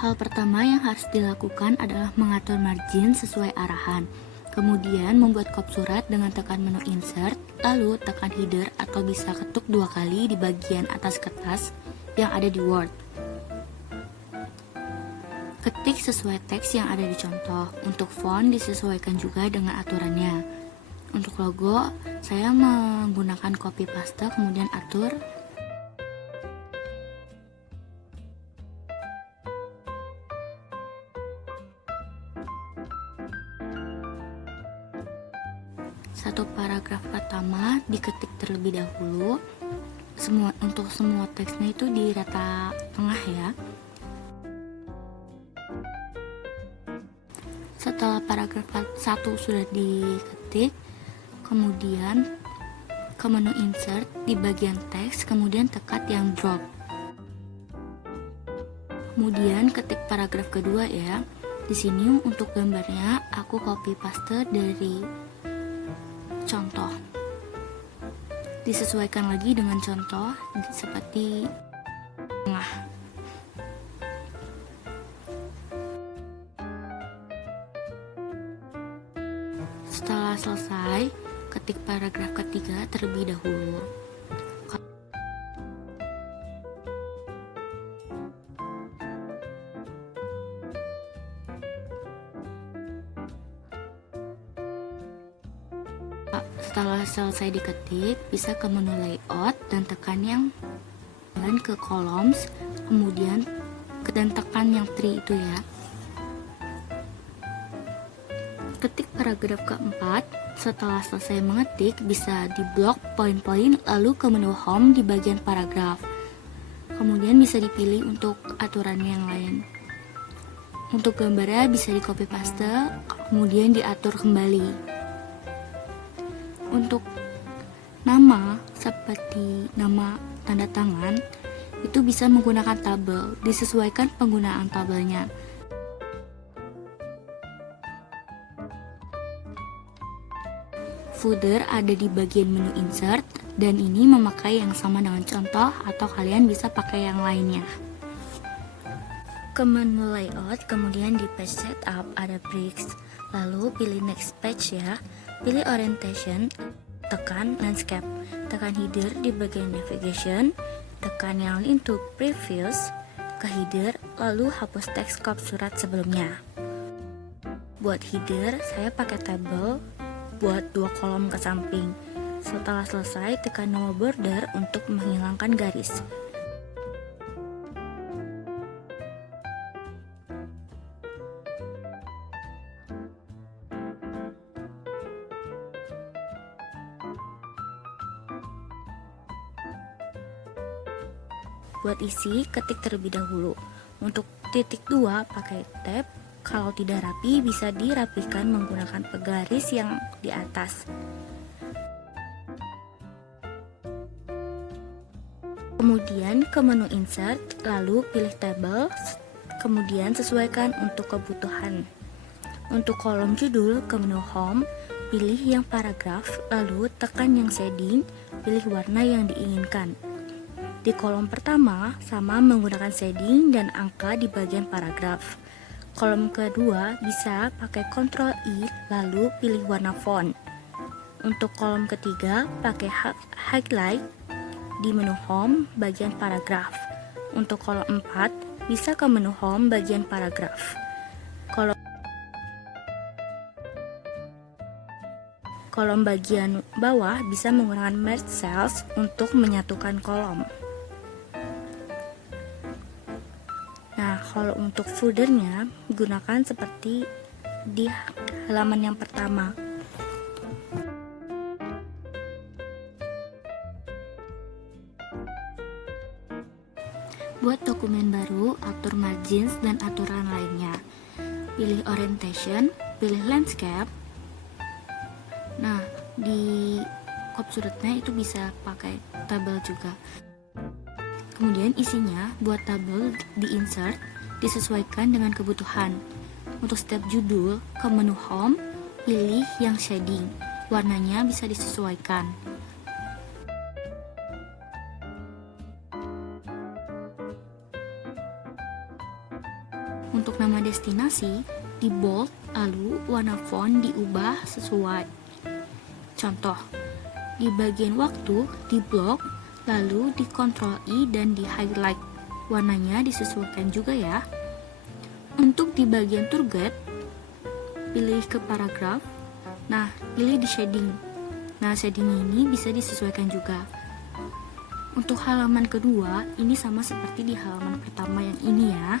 Hal pertama yang harus dilakukan adalah mengatur margin sesuai arahan. Kemudian membuat kop surat dengan tekan menu insert, lalu tekan header atau bisa ketuk 2 kali di bagian atas kertas yang ada di Word. Ketik sesuai teks yang ada di contoh. Untuk font disesuaikan juga dengan aturannya. Untuk logo, saya menggunakan copy paste kemudian atur. Satu paragraf pertama diketik terlebih dahulu. Untuk semua teksnya itu di rata tengah ya. Setelah paragraf 1 sudah diketik, kemudian ke menu insert di bagian teks, kemudian tekan yang drop. Kemudian ketik paragraf kedua ya. Di sini untuk gambarnya aku copy paste dari contoh. Disesuaikan lagi dengan contoh seperti tengah. Setelah selesai, ketik paragraf ketiga terlebih dahulu. Setelah selesai diketik, bisa ke menu layout dan tekan yang ke columns, kemudian dan tekan yang tree itu ya. Ketik paragraf keempat. Setelah selesai mengetik, bisa di blok poin-poin lalu ke menu home di bagian paragraf. Kemudian bisa dipilih untuk aturan yang lain. Untuk gambarnya bisa di copy paste, kemudian diatur kembali. Untuk nama seperti nama tanda tangan itu bisa menggunakan tabel, disesuaikan penggunaan tabelnya. Footer ada di bagian menu insert dan ini memakai yang sama dengan contoh atau kalian bisa pakai yang lainnya. Ke menu layout, kemudian di page setup ada bricks, lalu pilih next page ya. Pilih orientation, tekan landscape, tekan header di bagian navigation, tekan yang link to previous, ke header, lalu hapus teks kop surat sebelumnya. Buat header, saya pakai tabel buat 2 kolom ke samping. Setelah selesai, tekan no border untuk menghilangkan garis. Buat isi, ketik terlebih dahulu. Untuk titik 2 pakai tab. Kalau tidak rapi, bisa dirapikan menggunakan penggaris yang di atas. Kemudian ke menu insert, lalu pilih table, kemudian sesuaikan untuk kebutuhan. Untuk kolom judul, ke menu home, pilih yang paragraf, lalu tekan yang shading, pilih warna yang diinginkan. Di kolom pertama, sama menggunakan shading dan angka di bagian paragraf. Kolom kedua bisa pakai Ctrl I, lalu pilih warna font. Untuk kolom ketiga, pakai highlight di menu home bagian paragraf. Untuk kolom 4, bisa ke menu home bagian paragraf. Kolom bagian bawah bisa menggunakan merge cells untuk menyatukan kolom. Nah, kalau untuk footernya, gunakan seperti di halaman yang pertama. Buat dokumen baru, atur margins dan aturan lainnya. Pilih orientation, pilih landscape. Nah, di kop suratnya itu bisa pakai tabel juga. Kemudian isinya buat tabel di insert, disesuaikan dengan kebutuhan. Untuk setiap judul, ke menu home, pilih yang shading. Warnanya bisa disesuaikan. Untuk nama destinasi, di bold, lalu warna font diubah sesuai. Contoh, di bagian waktu, di blok, lalu di Ctrl I dan di highlight. Warnanya disesuaikan juga ya. Untuk di bagian tour guide, pilih ke paragraf. Nah, pilih di shading. Nah, shading ini bisa disesuaikan juga. Untuk halaman kedua, ini sama seperti di halaman pertama yang ini ya.